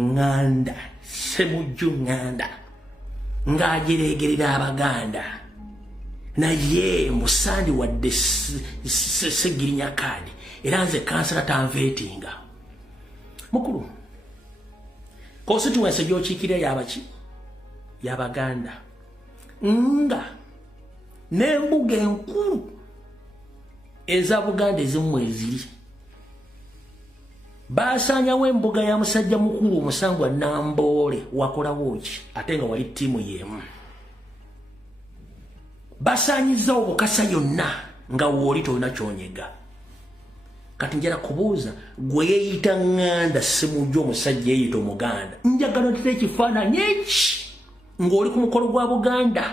nganda Ssemujju nganda ng'ajeregerera Abaganda naye musandi wadde segirinya kaadi era nze kansala tanveetinga mukulu constituency gy'okiikira y'abaki y'Abaganda nga n'embuga enkulu eza Buganda ezimu eziri basanyawo embuga ya musajja mukulu omusangwa Namboole wakolawo ki ate nga wali ttiimu y'emu basanyiza obukasa yonna nga wooli tolina kyonyega kati njala kubuuza gwe yeeyita nganda Ssemujju omusajja yeeyita Omuganda njagala otera ekifaananyi eki ng'oli ku mukolo gwa Buganda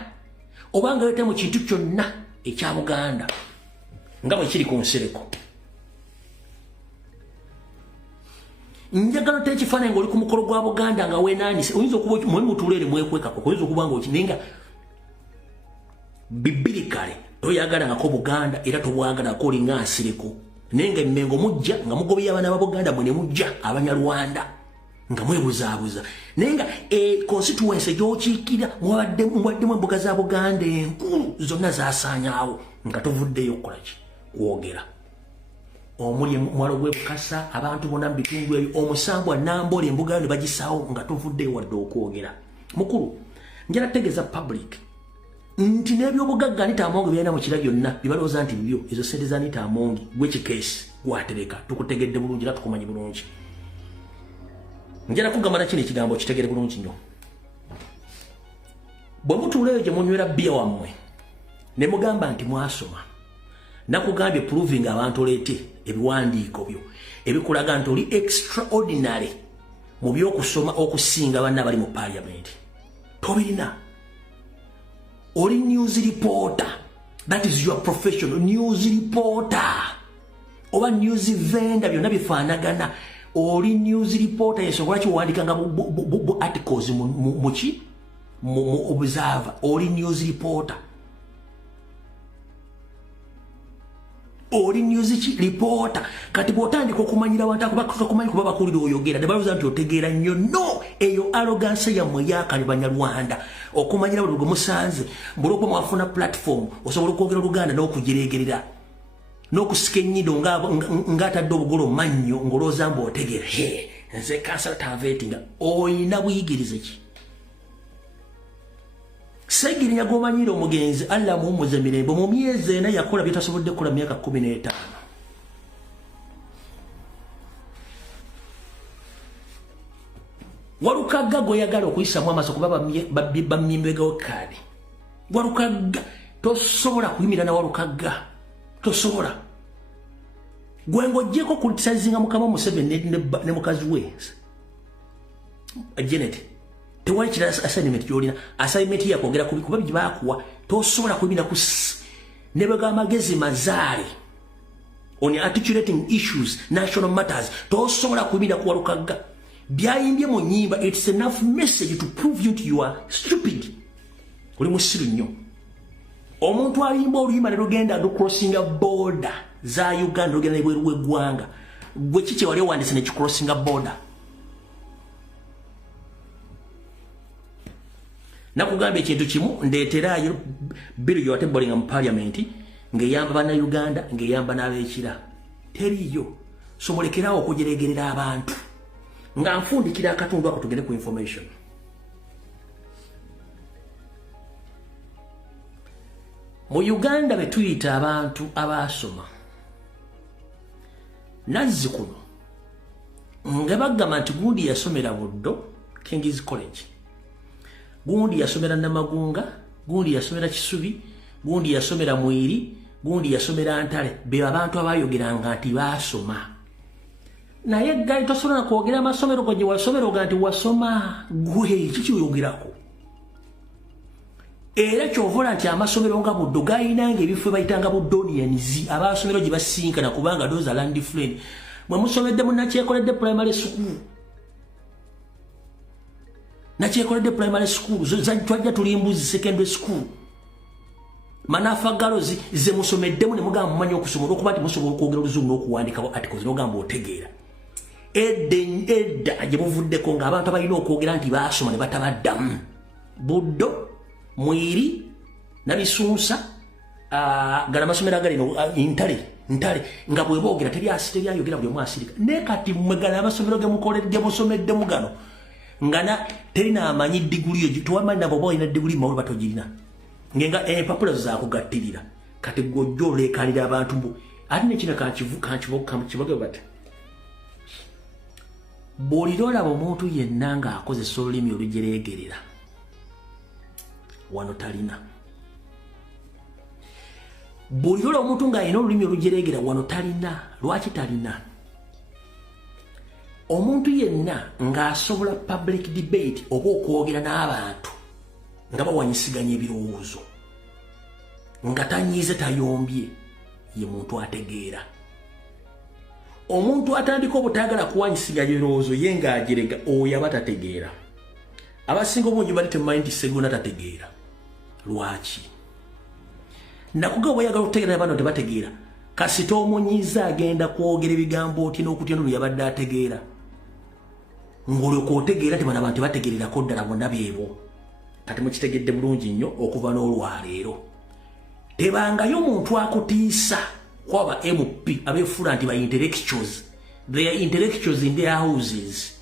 obanga yote mu kintu kyonna ekya Buganda nga bwe kiri ku nsereko njagala otera ekifaananyi ng'oli ku mukolo gwa Buganda nga weenaanise oyinza okuba mwe mutuulere mwekwekako oyinza okuba ng'okininga bibirikale toyagalangako Buganda era tobwagalako olinga nsireko naye nga emmengo mujja nga mugobya abaana ba Buganda mwe ne mujja Abanyarwanda nga mwebuzaabuza naye nga constituency gy'okiikira mubaddemu embuga za Buganda enkulu zonna zasaanyaawo nga tovuddeyo okukola ki kwogera omuli mwalo gw'Ebukasa abantu bonna mu bitundu ebyo omusambwa Namboole embuga yo ne bagisaawo nga tovuddeyo wadde okwogera mukulu njala tegeeza public nti n'ebyobugagga Anita Amongi byalina mu kira byonna bibalowooza nti bibyo ezo ssente za Anita Amongi gw'ekikeesi gwatereka tukutegedde bulungi era tukumanyi bulungi njala kugamba nakino ekigambo kitegere bulungi nnyo bwe mutuuleyo gye munywera bbiya wammwe ne mugamba nti mwasoma nakugambye proving abantu oleete ebiwandiiko byo ebikulaga nti oli extraordinary mu by'okusoma okusinga banna bali mu parliament tobirina oli news reporter that is your professional news reporter oba news vendor byonna bifaanagana oli news reporter yesobola kiwandika nga articles muki mu observer oli news reporter oli news reporter kati bw'otandika okumanyira abantu akubakumanyi kuba bakulira oyogera ne balowooza nti otegeera nnyo no eyo arrogance yammwe yaakali Banyarwanda okumanyira buli gwe musanze mbulwokuba mwafuna platform osobola okwogera Oluganda n'okugireegerera n'okusika ennyindo ng'atadde obugolo mannyo ng'olowooza mbu otegeera nze kansala tanveetinga oyina buyigirize ki Segirinya gomanyira omugenzi Allah muwummuze mirembe mu myezi ena yakola byetasobodde kukola myaka 15 Walukagga goyagala okuyisamu amaaso kuba bammimbwegawo kaadi Walukagga tosobola kuyimira na Walukagga tosobola gwe ng'oggyeko kulitisazinga Mukama Museveni ne mukazi we Janet tewali kirala assignment gy'olina assignment yakwogera kuba bye baakuwa tosobola kubina ku ne bwe amagezi mazaale on articulating issues national matters tosobola kubina ku Walukagga byayimbye mu nnyimba it's enough message to prove you are stupid oli musiru nnyo omuntu alimba oluyimba ne lugenda crossinga border za Uganda lugenda ebweru w'eggwanga gwe kiki wali owandise ne crossinga border nakugamba ekintu kimu ndeeterayo bill gy'owateebolinga mu parliament ng'eyamba bannayuganda ng'eyamba n'ab'ekira teriyo somolekerawo okujeregerera abantu nga nfundikira akatundu ako tugende ku information mu Uganda betuyita abantu abaasoma nazzikuno nga bagamba nti gundi yasomera Buddo King's College gundi yasomera Namagunga gundi yasomera Kisubi gundi yasomera Mwiri gundi yasomera Ntale be abantu abayogeranga nti baasoma naye gali tosobola kwogera amasomero gye wasomero ga nti wasoma gwe kiki oyogerako era kyovola nti amasomero nga Buddo gayinanga ebifo bayitanga Buddonians abasomero gye basinkana kubanga those are land friend mwe musomedde munnakyekoledde primary school nakyekoledde primary school twajja tuli Mbuzi secondary school Manafa Galozi ze musomeddemu ne mugamba mumanyi okusoma olwokuba nti musobola okwogera Oluzungu n'okuwandikawo articles n'ogamba otegeera edda gye buvuddeko ng'abantu abalina okwogera nti baasoma ne batabaddamu Buddo Mwiri Nabisunsa gala amasomero agalino ntale nga bwe boogera teryayogera buli omu asirika ne kati mmwe gala amasomero ge musomeddemu gano nga terina amanyi diguli yo tuwamanyi nabo boolina diguli mawulu batogirina ngenga empapula zakugattirira kati gojjo oleekanira abantu mbu ate nekina kankiboge bati bw'olira olaba omuntu yenna ng'akozesa olulimi olujereegerera wano talina bw'olira olaba omuntu ng'alina olulimi olujereegerera wano talina lwaki talina omuntu yenna ng'asobola public debate oba okwogera n'abantu nga bawanyisiganya ebirowoozo nga tanyiize tayombye ye muntu ategeera omuntu atandika obutayagala kuwanyisiganya ebirowoozo ye ng'ajerega oyo aba tategeera abasinga obungi bali temumanyi nti Sseggona tategeera lwaki nakuga bweyagala okutegeera bano tebategeera kasita omunyiiza agenda kwogera ebigambo oti n'okutya n'olu yabadde ategeera ng'olyoka otegeera tebana abantu bategeererako ddala bonna beebo kati mukitegedde bulungi nnyo okuva n'olwaleero tebangayo omuntu akutiisa kwaba MP abeefula nti ba intellectuals. They are intellectuals in their houses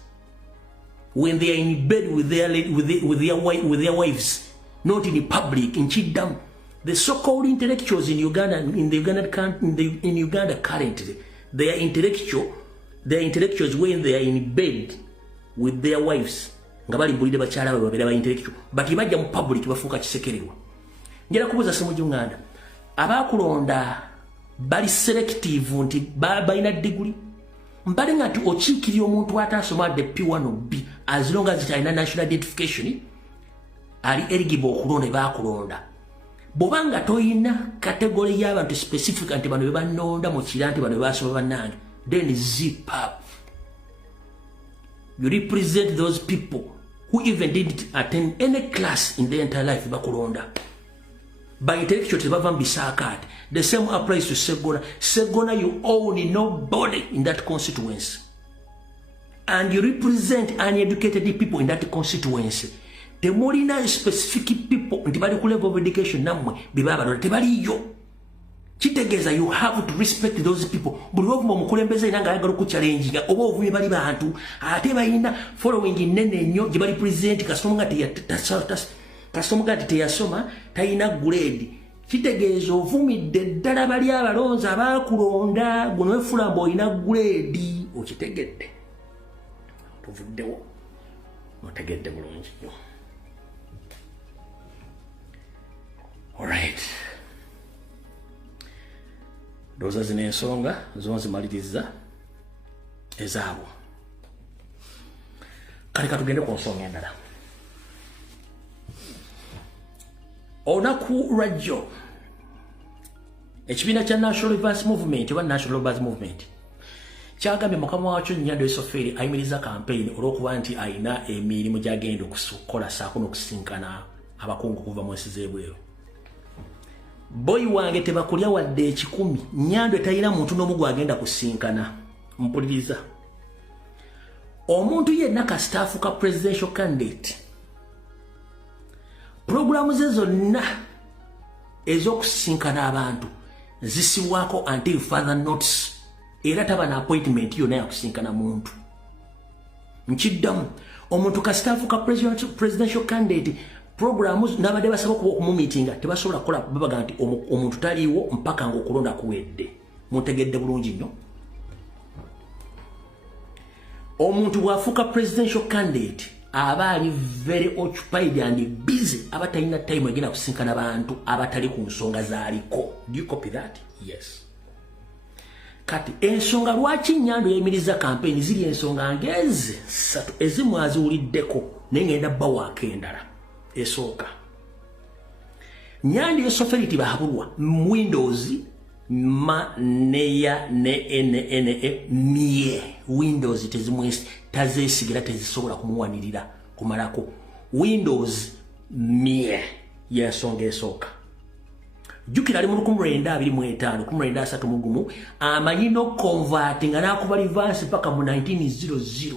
when they are in bed with their wives, not in public in Chidam. The so-called intellectuals in Uganda, in Uganda currently, they are intellectuals when they are in bed with their wives. Ngabali bulide bachala babera ba intellectual. But imagine mu public bafuka kisekererwa. Ngera kubuza Ssemujju nganda. Abakulonda bali selective nti balina degree. Mbali ngati ochikiri omuntu atasoma the P1 or B as long as it has national identification ali eligible okulonda bakulonda. Bobanga toyina category y'abantu specific anti bano bebanonda mu kiranti bano basoma banange, then zip up. You represent those people who even didn't attend any class in their entire life bakulonda. By intellectual bisakati. The same applies to Sseggona. Sseggona, you own nobody in that constituency. And you represent uneducated people in that constituency. The more specific people in the level of education namwe bibaba tebaliyo. Kitegeza, you have to respect those people. Buli ovumo mukulembeze nanga ayagala okuchallenginga oba ovumye bali bantu ate balina following nene nnyo gye bali present kasonga teyasoma tayina grade. Kitegeeza ovumidde ddala bali abalonzi abakulonda guno wefula mbu olina grade okitegedde. Tuvuddewo otegedde bulungi nnyo. Alright. Doza zino ensonga zonzimaliriza ezaabo. Kale katugende ku nsonga endala. Olunaku lwajjo ekibiina kya National Reverse Movement oba National Reverse Movement kyagambye mukama wakyo Nnyando Esoferi ayimiriza campaign olw'okuba nti ayina emirimu gy'agenda okukola saako n'okusinkana abakungu kuva mu nsi z'ebweru. Boy wange tebakulya wadde 10. Nnyando tayina muntu n'omu gwagenda kusinkana. Mpuliriza. Omuntu yenna ka staff ka presidential candidate. Programu ze zonna ez'okusinkana abantu zisibwako until further notice. Era taba na appointment yonna ya kusinkana muntu. Nkiddamu omuntu ka staff ka presidential candidate programu nabadde basaba okuba meetinga tebasobola kukola babaga nti omuntu taliiwo mpaka ng'okulonda kuwedde. Mutegedde bulungi nnyo. Omuntu bw'afuuka presidential candidate aba ali very occupied and busy aba talina time egenda kusinkana abantu abatali ku nsonga zaaliko. Do you copy that? Yes. Kati ensonga lwaki Nnyando yayimiriza campaign ziri ensonga ngezi 3 ezimu aziwuliddeko naye ngenda bbawaako endala. Esooka Nnyando Esoferi tibahabulwa Windows neya ne mie Windows tezimwesi tazeesigira tezisobola kumuwanirira kumalako Windows mie yensonga esooka. jukira ali mu 1925 1931 amanyino converting anakuba reverse paka mu 1900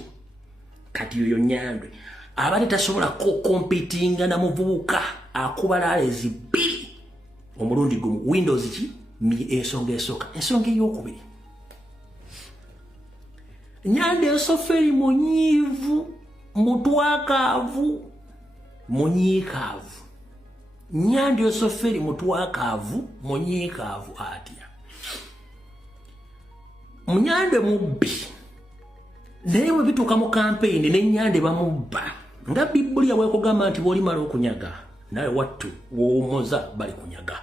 kati yoyo Nyandwe abali tasobola ko competing na muvubuka akuba lalezi B omulundi gumu Windows ki ensonga esoka ensonga eyokubiri Nyandwe soferi munyivu mutwakavu munyikavu Nyandwe soferi mutwakavu munyikavu atya Nyandwe mubbi newe bituka mu campaign ne Nyandwe bamubba nga Biblia bwekugamba nti boli mala okunyaga naye wattu womoza bali kunyaga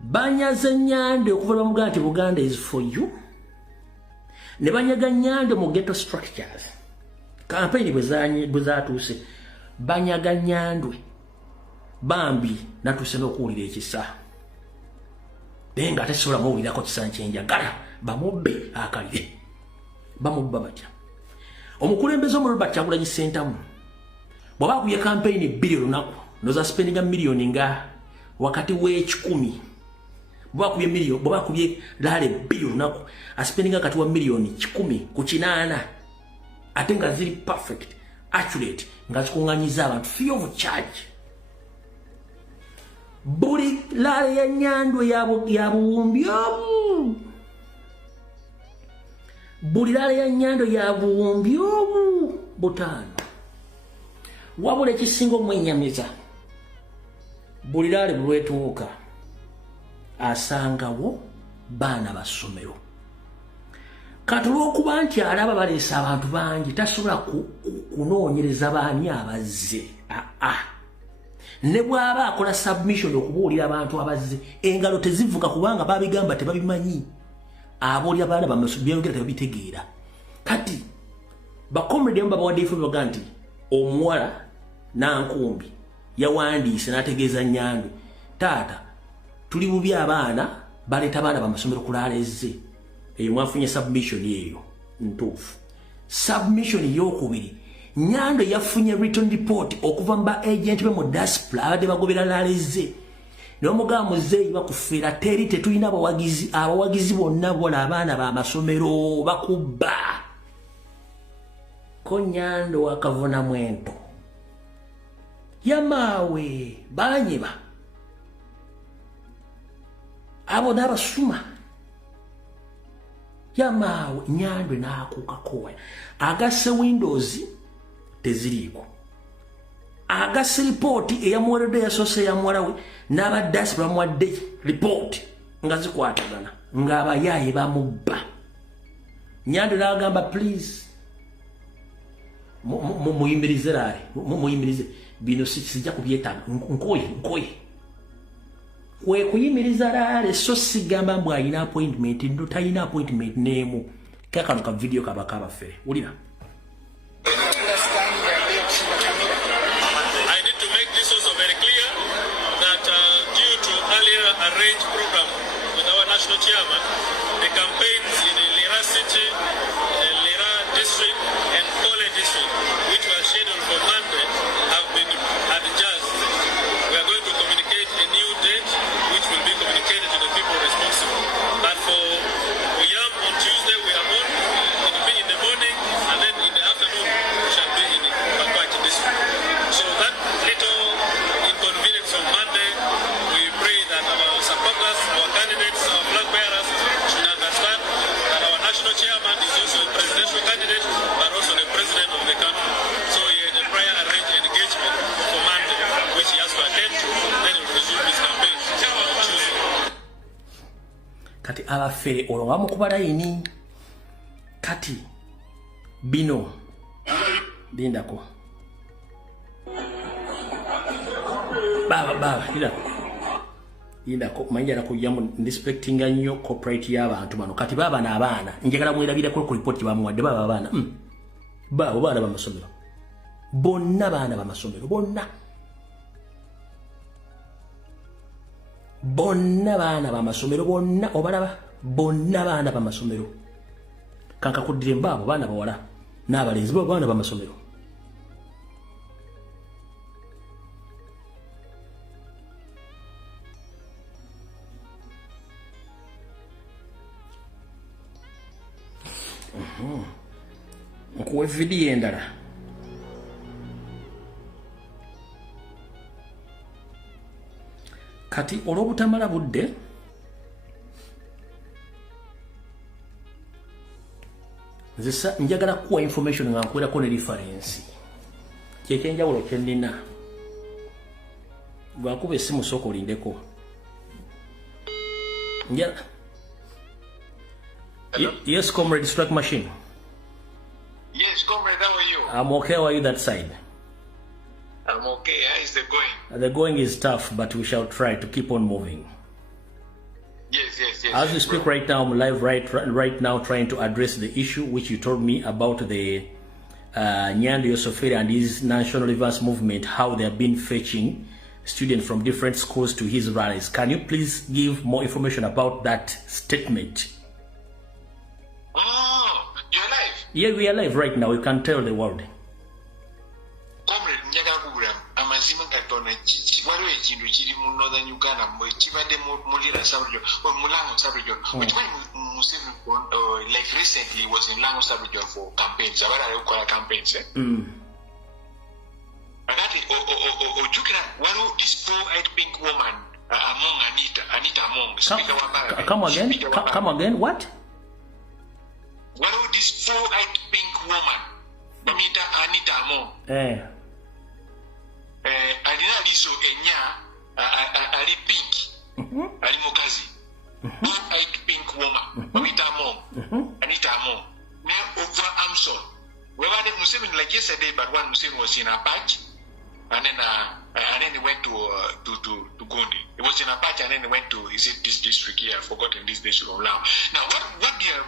banyaze Nyandwe okuva bamugamba nti Buganda is for you ne banyaga Nyandwe mu ghetto structures campaign bwezatuuse banyaga Nyandwe bambi natuse n'okuwulira ekisa benga atasobola muwulirako kisa kyenjagala bamubbe akalire bamubba batya omukulembeze omululu Kyagulanyi Ssentamu bw'aba akubye campaign 2 lunaku noza spendinga million nga wakati we10 bw'aba akubye lale 2 lunaku aspendinga kati wa million 10 ku 8 ate nga ziri perfect accurate nga zikunganyiza abantu free of charge buli lale ya Nyandwe ya buwumbi obu buli lale ya Nyandwe ya buwumbi obu butano wabula ekisinga omwenyamiza buli lale bulwetuuka asangawo baana basomero kati olw'okuba nti alaba baleesa abantu bangi tasobola kunoonyereza baani abazze ne bw'aba akola submission okubuulira abantu abazze engalo tezivuga kubanga babigamba tebabimanyi abooli abaana byongera tebabitegeera kati bakomredi emu babawaddeefu baga nti omuwala nankumbi yawandiise n'ategeeza Nyandwe taata tuli bubi abaana baleeta abaana bamasomero kulaalezze eyo mwafunye submission yeeyo ntuufu submission eyokubiri Nyandwe yafunye written report okuva mba agent be mu diaspora abadde bagobera laleze n'omugamba muzeeyi bakufeera teri tetulina abawagizi bonna bola abaana b'amasomero bakubba ko Nyandwe wakavuna mwento yamaawe banyiba abo n'abasuma yamaawe Nyandwe n'akuuka koya agasse Windows teziriiko agase report eyamuweredde yasoose yamuwalawe n'abadasi bamuwadde report nga zikwatagana ng'abayaaye bamubba Nyandwe n'agamba please muyimirize laale muyimirize bino sijja kubyetaaga nkoye kwe kuyimiriza laale so sigamba mbu ayina appointment ndo talina appointment n'emu kakano ka video kabaka abafere wulira arranged program with our national chairman. The campaigns in Lira City, Lira District and Kole District, which were scheduled for Monday, have been adjusted. We are going to communicate a new date, which will be communicated to the people responsible. But for Yam on Tuesday, we are on. It will be in the morning, and then in the afternoon, we shall be in Bakwachi District. So that little inconvenience on Monday, we pray that our supporters, our candidates, our flag bearers should understand that our national chairman is also a presidential candidate, but also the president of the country. So he had a prior arranged engagement for Monday, which he has to attend to, then he will resume his campaign on Tuesday. Kati abafere olwo bamukubala yini kati bino bindako baba yindako manja nakujjamu respectinga nnyo corporate y'abantu bano kati baba n'abaana njagala mwerabira ku report bamuwadde baba abaana baba baana bamasomero bonna baana bamasomero bonna baana bamasomero bonna obalaba bonna baana bamasomero kanka kuddire mbabo baana bawala n'abalenzi baana bamasomero video endala kati olw'obutamala budde nzisa njagala kuwa information nga nkuwerako ne reference kyekyenjawulo kyennina gwakuba essimu sooka olindeko Yes, comrade, strike machine. Yes, comrade, how are you? I'm okay. How are you that side? I'm okay. How is the going? The going is tough, but we shall try to keep on moving. Yes. As we speak right now, I'm live right now trying to address the issue which you told me about the Nyando Yosoferi and his national reverse movement, how they have been fetching students from different schools to his rallies. Can you please give more information about that statement? Oh, you're alive? Yeah, we are live right now. You can tell the world. Comrade, Nyagagura, amazima gatona waliwo ekintu kiri mu Northern Uganda kibadde mulira sub-region or Mulango sub-region, which one like recently was in Lango sub-region for campaigns. Abadde akola campaigns, Agati ojukira waliwo this four-eyed pink woman among Anita Among, speaker wa Malawi. Come again, what? Waliwo this four-eyed pink woman bamuyita Anita Among. Alina liso enya ali pink, ali mukazi. Four-eyed pink woman bamuyita Among, Anita Among. Now over Amson, we were Muslim like yesterday, but one Muslim was in a patch, and then he went to Gundi. He was in a patch, and then he went to this district here. I've forgotten this district of Lam. Now,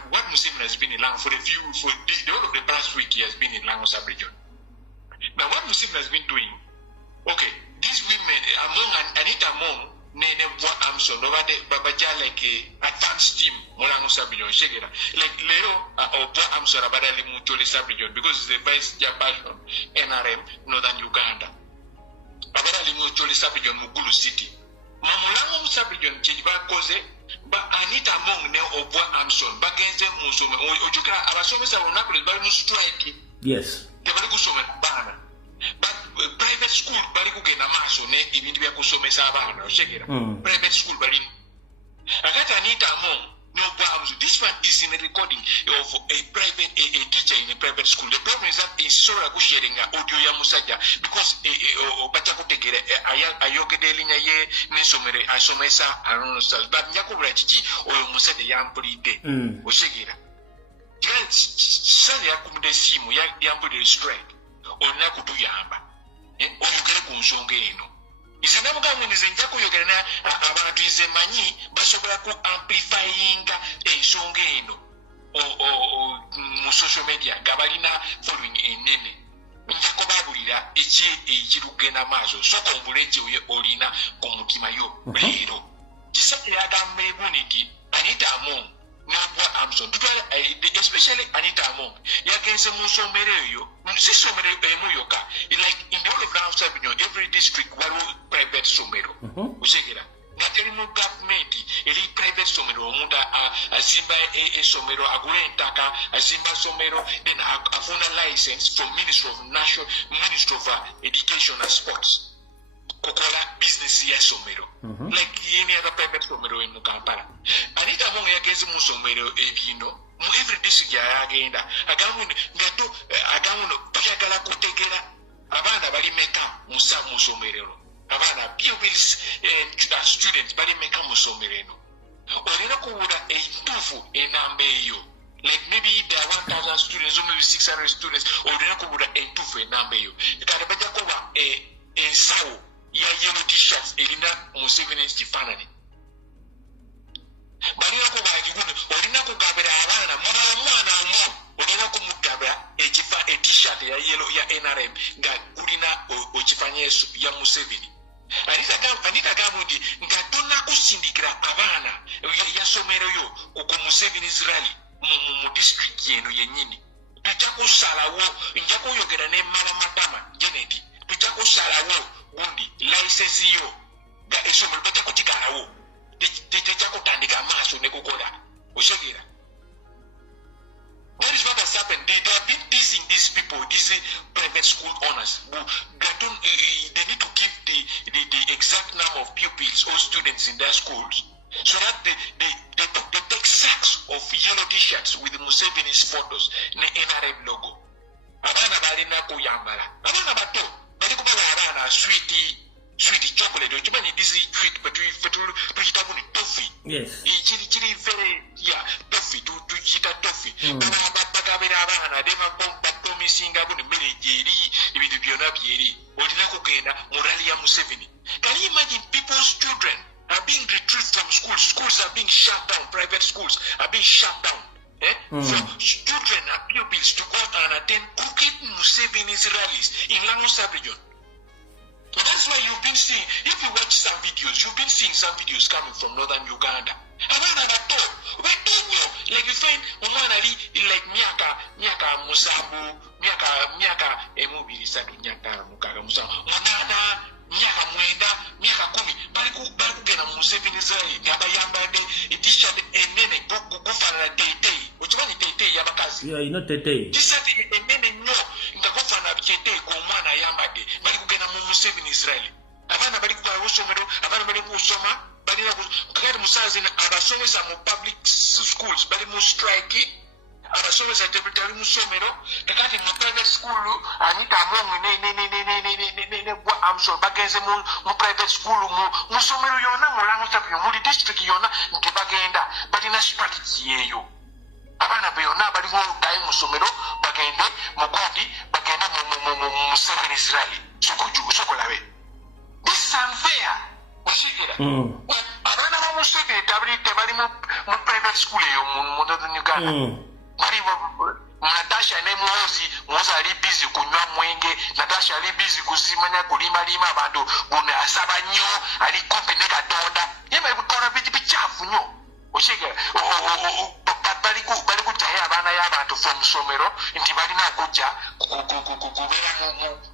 what Muslim has been in Lam for the whole of the past week? He has been in Lam sub-region. Now, what Muslim has been doing? Okay, these women among Anita Among, Nene Bwa Amson, Babaja like a advanced team, Molango sub-region, Shegera. Like Lero or Bwa Amson Abadali Mutoli sub-region because it's the vice chairperson NRM Northern Uganda. Abadali Mutoli sub-region Mugulu City. Mamulango sub-region Chiba Koze, but Anita Among ne or Bwa Amson, Bagenze Musome, or Juka, Abasome Saronakul, but no strike. Yes. The Barikusume Bana. But private school bali kugenda maaso ne ebintu bya kusomesa abaana oshegera private school bali akati Anita Among no problems. This one is in a recording of a private a teacher in a private school. The problem is that is so sharing audio ya musajja because bacha kutegera ayogedelinya ye nesomere asomesa anonosa but nyakubula kiki oyo musajja yampulide oshegera sali yakumde simu yampulide strike olina kutuyamba oyogere ku nsonga eno nze namugambe nze nja kuyogera abantu nze manyi basobola ku amplifyinga ensonga eno mu social media nga balina following enene nja kubaabulira ekirugenda maaso soka ombule ekyo olina ku mutima yo leero kisajja yagamba ebuniti Anita Among n'obwa Amson especially Anita Among yagenze mu nsomero eyo si somero emu yokka like in the whole of Brown Sabino every district waliwo private somero oshegera nga teri mu government eri private somero omuntu azimba esomero agula entaka azimba somero then afuna license from Ministry of Education and Sports kukola business ya somero like any other private somero in Kampala. Anita Among yagenze mu somero ebino mu every district yagenda agamuno tuyagala kutegera abaana bali meka musa mu somero abaana pupils and students bali meka mu somero eno olina kuwula entuufu enamba eyo like maybe there are 1,000 students or maybe 600 students olina kuwula entuufu enamba eyo kati bajja kuba ensawo ya yellow t-shirts erina Museveni kifaananyi balina kubagiguno olina kugabira abaana muli omwana omu olina kumugabira ekifa t-shirt ya yellow ya NRM nga kulina okifanya ya Museveni. Anita gamba nti nga tonakusindikira abaana yasomeroyo ku Museveni's rally mu district yeno yennyini tujja kusalawo nja kuyogera ne Mala Matama Janet tujja kusalawo gundi license yo ga esomero bajja kutigalawo tejja kutandika maaso ne kukola oshegera That is what has happened. They have been teasing these people, these private school owners. They need to give the exact number of pupils or students in their schools, so that they take sacks of yellow t-shirts with Museveni's photos in the NRM logo. Abana balina kuyambala. Abana bato bali kubala abana sweet chocolate. Ochimani this sweet but we tujita kuni toffee. Yes. Chiri very toffee tujita toffee. Bakabera abana dema bomba promising kuni mele jeri ibintu byona byeri. Olina kugenda morali ya Museveni. Can you imagine people's children are being retrieved from schools? Schools are being shut down. Private schools are being shut down. For children and pupils to go and attend crooked Museveni's rallies in Lagos region. So that's why you've been seeing, if you watch some videos, you've been seeing some videos coming from northern Uganda. Like you find like miaka musabu, miaka emubiri sadu miaka mukaga musabu, munana, miaka mwenda, miaka kumi, baliku gena Museveni's rally, yabayamba de t-shirt enene gufana tete. Yeah, you know Tete. This is a nene no. Ngakofana bikete ko mwana yambade. Bali kugena mu Museveni Israel. Abana bali kuba usomero, abana bali kusoma, bali na kugenda musazi na abasomesa mu public schools, bali mu strike. Abasomesa tebitali mu somero, kakati mu private school anita amongo ne bwa amso bagenze mu private school mu somero yona mu lango tapi mu district yona nkibagenda, bali na strategy yeyo. Abana beyona bali mu dai mu somero bagende mu gundi bagenda mu Museveni Israel sokolabe. This is unfair. Washikira. Abana ba Museveni tebali mu private school yo mu northern Uganda. Bali Natasha ne Mwozi ali busy kunywa mwenge, Natasha ali busy kusimanya kulima abantu bune asaba nnyo ali kumpi ne Katonda. Yema bikola bichafu nnyo. Washikira. Bali kujaya abana y'abantu from somero nti balina okujja kubeera mu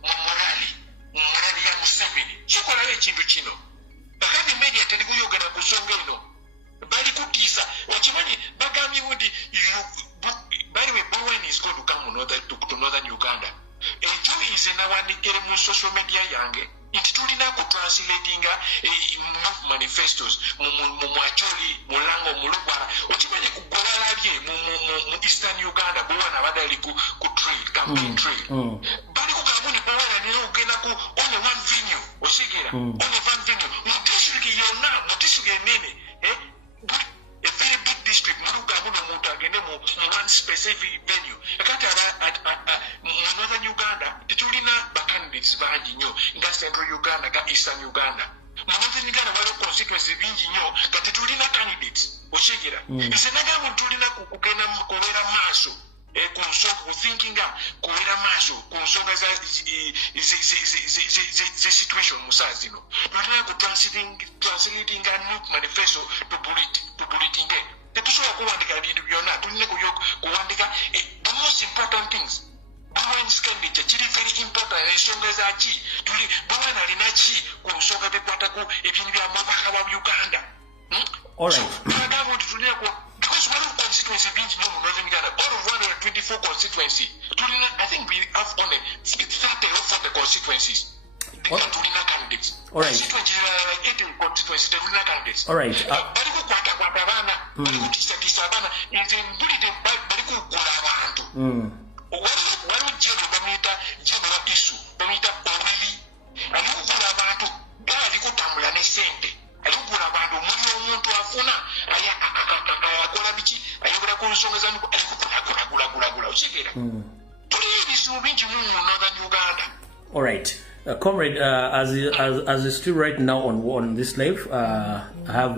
morali ya Museveni. Kikolayo ekintu kino. Bakati media teri kuyogera ku nsonga eno. Bali kutiisa. Okimanyi bagambye nti by the way, Bwino is going to come to northern Uganda. Ejo is nawandikire mu social media yange nti tulina kutranslatinga manifestos mu Mwacholi, Mulango, Mulugwara. Okimanyi kugobalabye mu Eastern Uganda Bwino abadali ku trade, campaign trade. Bali kugamba ni Bwino niyo ogenda ku only one venue. Osigera only one venue. Mu district yonna, mu district enene. A very big district, one specific venue. Northern Uganda, the Tulina candidates Vanjino, Central Uganda, Eastern Uganda. Northern Uganda, constituency Vinjino, the Tulina candidates, Oshigera. It's another Tulina Kukena Kovera Maso, a console thinking up, Kovera Maso, console the situation Musazino. Tulina translating a new manifesto to bulletin. The most important things. Bwino's candidature is very important. As long as I see, Bwino Alinachi, Kusoga de Pataku, if you are Mabaka of Uganda. All right. Because one of constituency being Northern Uganda, out of 124 constituency, I think we have only 30 of the constituencies. All right. All right. All right. Comrade, as you still right now on this live, I have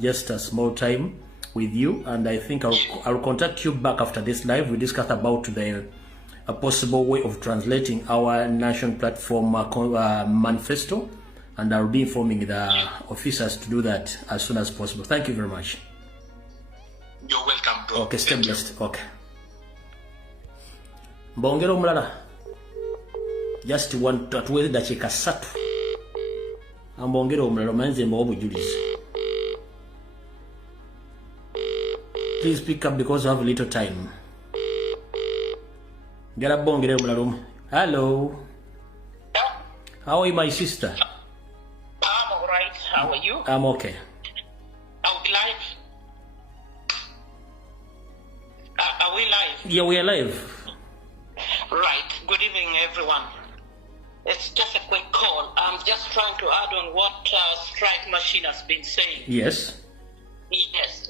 just a small time with you, and I think I'll contact you back after this live. We discussed about a possible way of translating our national platform manifesto, and I'll be informing the officers to do that as soon as possible. Thank you very much. You're welcome, bro. Okay, stay blessed. Okay. Bongero mulala. Just want to wait that you can sat. I'm bongero mulala manze mbobu Julius. Please pick up because I have a little time. Get up, bong, get up, room. Hello. How are you, my sister? I'm alright. How are you? I'm okay. Are we live? Are we live? Yeah, we are live. Right. Good evening, everyone. It's just a quick call. I'm just trying to add on what Strike Machine has been saying. Yes. Yes.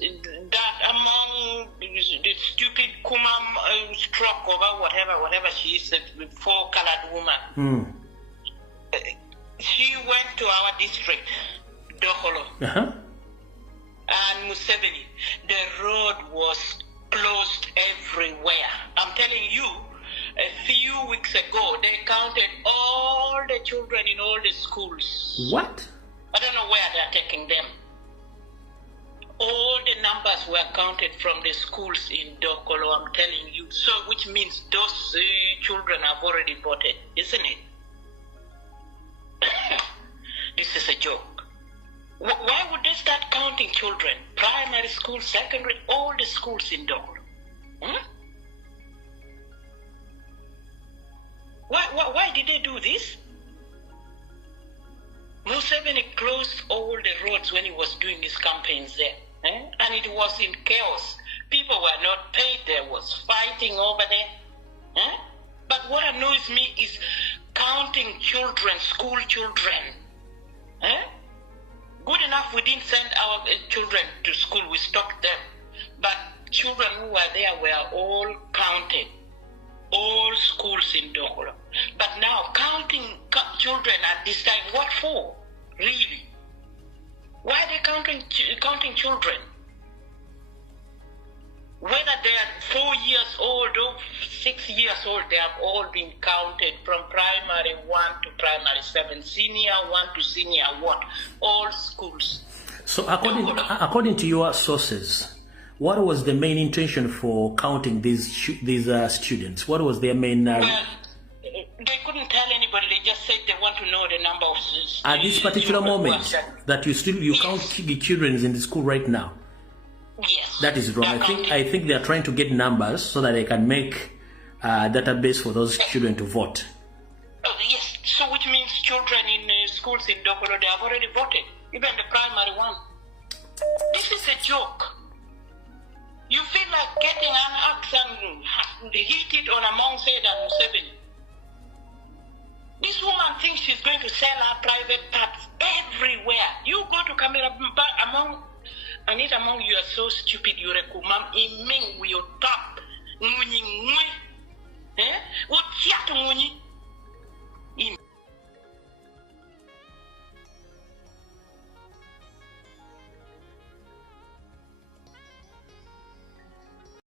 That among the stupid Kumam stroke over whatever she is, the four-colored woman. She went to our district, Doholo, and Museveni. The road was closed everywhere. I'm telling you, a few weeks ago, they counted all the children in all the schools. What? I don't know where they're taking them. All the numbers were counted from the schools in Dokolo, I'm telling you. So, which means those children have already voted, isn't it? This is a joke. Why would they start counting children? Primary school, secondary, all the schools in Dokolo. Why did they do this? Museveni closed all the roads when he was doing his campaigns there. And it was in chaos. People were not paid. There was fighting over there. But what annoys me is counting children, school children. Good enough we didn't send our children to school. We stopped them. But children who were there were all counted. All schools in Dokolo. But now counting children at this time, what for? Really? Why are they counting children? Whether they are 4 years old or 6 years old, they have all been counted from primary 1 to primary 7, senior 1 to senior 1, all schools. So according to your sources, what was the main intention for counting these students? What was their main... they couldn't tell anybody. They just said they want to know the number of students. At this particular moment, that you count the children in the school right now. Yes. That is wrong. I think they are trying to get numbers so that they can make a database for those children to vote. Oh, yes. So which means children in schools in Dokolo, they have already voted. Even the primary one. This is a joke. You feel like getting an axe and hit it on a monk's head and Museveni. This woman thinks she's going to sell her private parts everywhere. You go to camera among you are so stupid. You're a kumam imeng with your top. What